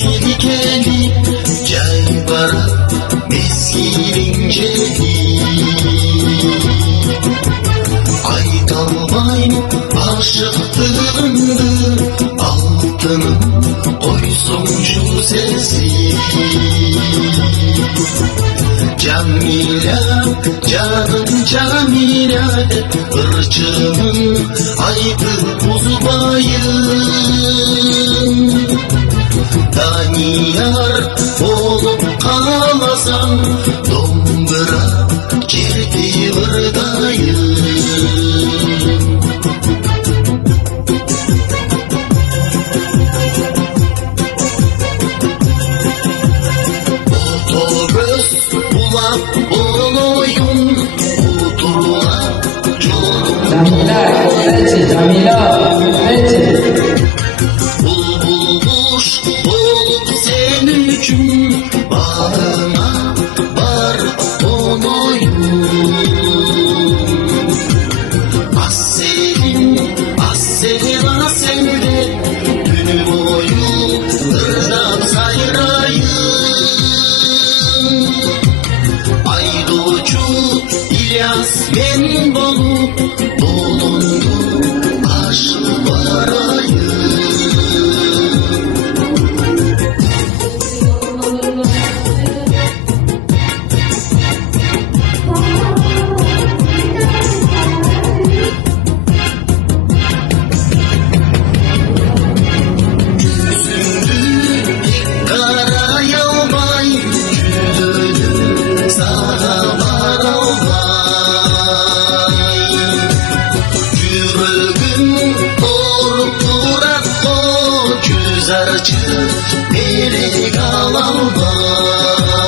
tehlikeli Cay bara mezgilin celi Ay dalbay aşıktırındı Altının oysuncu sesi Camila, canım Camila Irçının aydır uzbayım Daniyar olup kalasam Dombıra girdi vırdayım Otobüs bulak bonoyun Udular çorum Jamila, köfteci, Jamila, köfteci. Bulmuş olup senin için Bağına var bonoyun Asselim, asselim, asselim Günü boyu ırzap sayrayım Aydoğucu İlyas ben bolup Dolundu aşk varayım Kara yağmay, yüzünü sana var olmay Yüreğim korkurak o güzelce melek alalmay